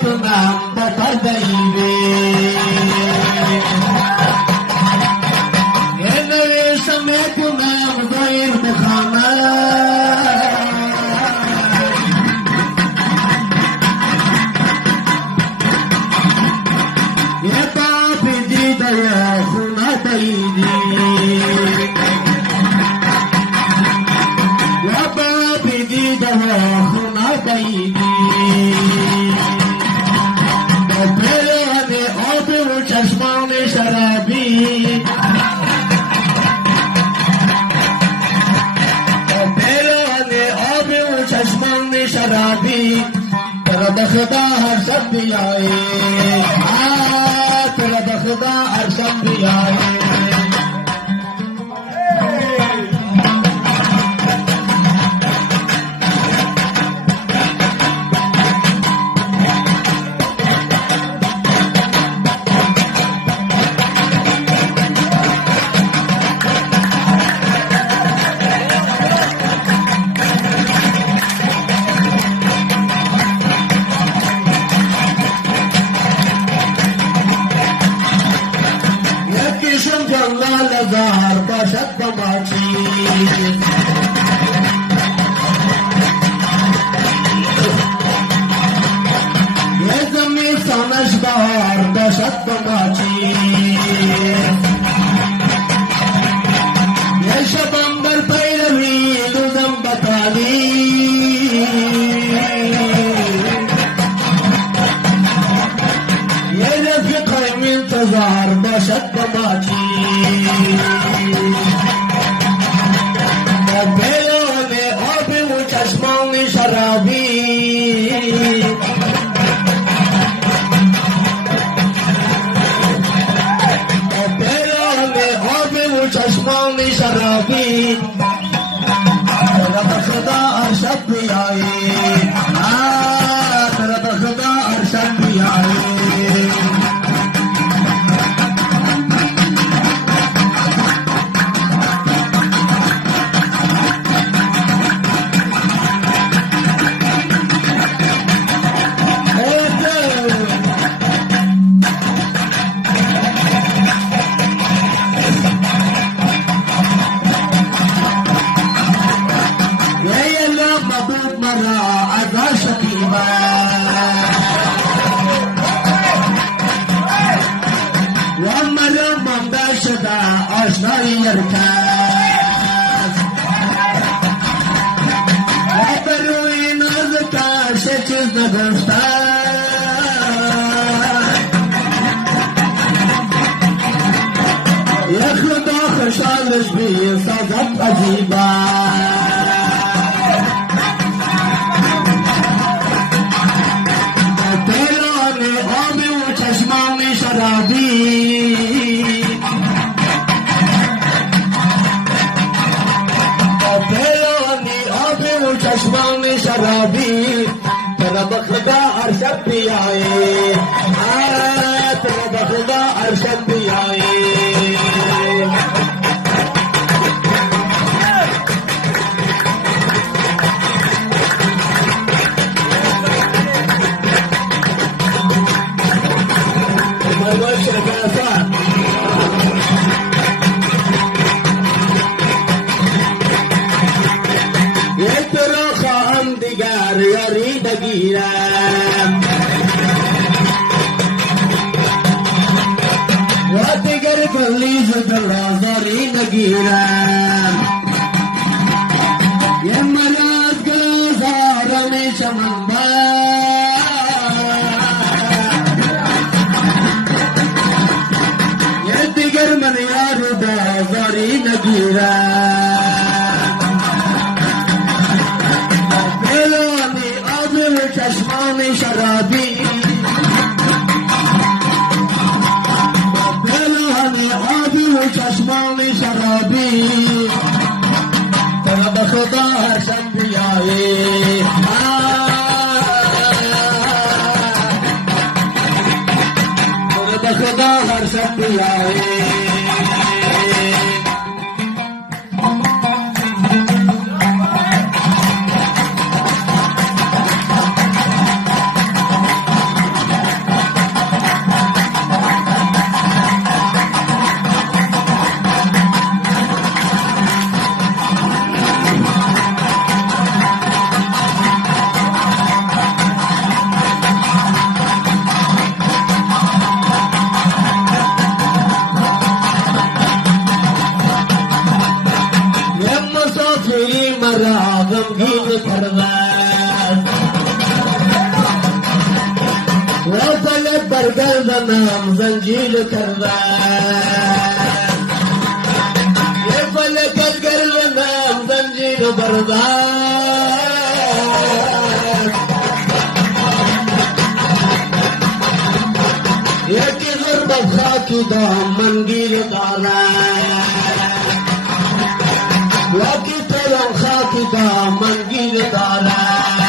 समेत नाम बता दैवे नवे समेत नाम गैर खाना ये पाप दी दया सुना दैवी ये पाप दी दया सुना दैवी चश्मान शराबी चश्मान शराबी तेरा दखदा हर शब्द आए तेरा दखदा हर शब्द आए हजार बशत बमाची ये जमी सोनश बहार बशत बमाची ये शबंबर पैरवी लुजम बताली ये रफिक इंतजार बशत बमाची चश्मान शराबी चश्मान शराबी तेरा बखदा अरशद भी आए तेरा बखदा अरशद भी आए أشناري يركز وبروي نزكا شكز نغفتا يخدو خشالش بي صدق عجيبا تيراني آبي وچشماني شرابي चश्मान शराबी तेरा बखदा अरशद भी आए तेरा बखदा अरशद भी आए يريد جيرا وتقر كل زد الرازرين جيرا يا مريض زار من شمبا يا تقر من يارد زارين جيرا चश्मान शराबी आबी चश्मान शराबी तेरा बखदा हर्षद भी आए तेरा बखदा हर्षद भी आए وصلت برگردنم زنجیر کردن وصلت برگردنم زنجیر بردن یکی ضربت خاکی دامن گیر دارن یکی تلم خاکی دامن گیر دارن